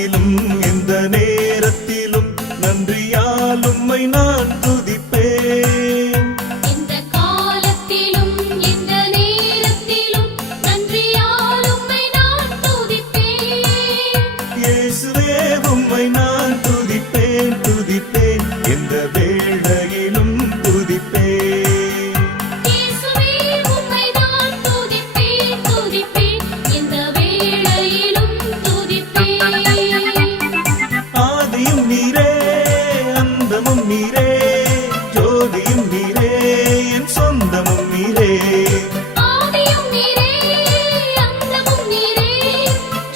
காலத்திலும் எந்த நேரத்திலும் நன்றியால் உம்மை நான் துதிப்பேன். எந்த காலத்திலும் எந்த நேரத்திலும் நன்றியால் உம்மை நான் துதிப்பேன். இயேசுவே உம்மை நான் துதிப்பேன் துதிப்பேன் எந்த வேளையிலும் துதிப்பேன். இயேசுவே உம்மை நான் துதிப்பேன் துதிப்பேன் எந்த வேளையிலும் துதிப்பேன். ஆதியும் நீரே அந்தமும் நீரே ஜோதியும் நீரே என் சொந்தமும் நீரே. ஆதியும் நீரே அந்தமும் நீரே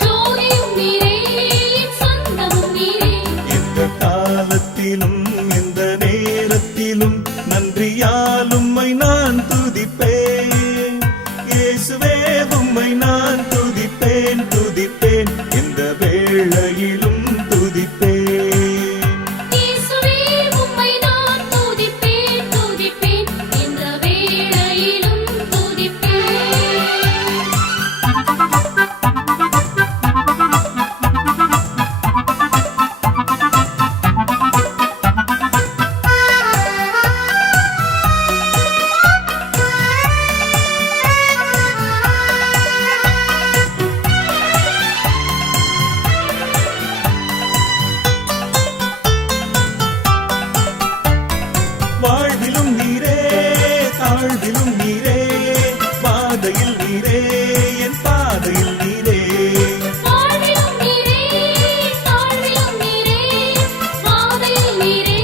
ஜோதியும் நீரே என் சொந்தமும் நீரே. எந்த காலத்திலும் எந்த நேரத்திலும் நன்றியால் உம்மை நான் துதிப்பேன். இயேசுவே உம்மை நான் துதிப்பேன் துதிப்பேன் எந்த வேளையிலும் துதிப்பேன். இயேசுவே உம்மை நான் துதிப்பேன் துதிப்பேன் எந்த வேளையிலும் துதிப்பேன். வாழ்விலும் நீரே தாழ்விலும் நீரே பாதையில் நீரே என் பாதையில் நீரே. வாழ்விலும் நீரே தாழ்விலும் நீரே பாதையில் நீரே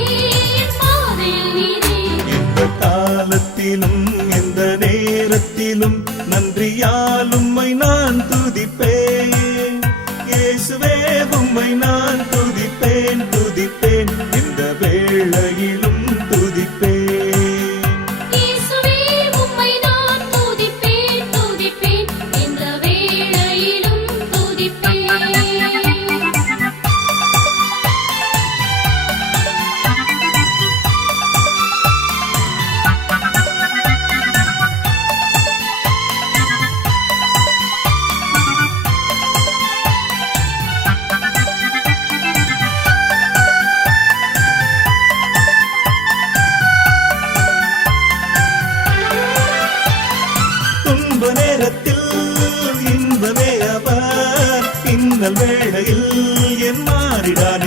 என் பாதையில் நீரே. எந்த காலத்திலும் எந்த நேரத்திலும் நன்றியால் உம்மை நான் துதிப்பேன். இயேசுவே உம்மை நான் துதிப்பேன் துதிப்பேன் எந்த வேளையிலும் துதிப்பேன். இயேசுவே உம்மை நான் துதிப்பேன் துதிப்பேன் எந்த வேளையிலும் துதிப்பேன். துன்ப நேரத்தில் இன்பமே அவர் இன்னல் வேளையில் என் மாறிடார்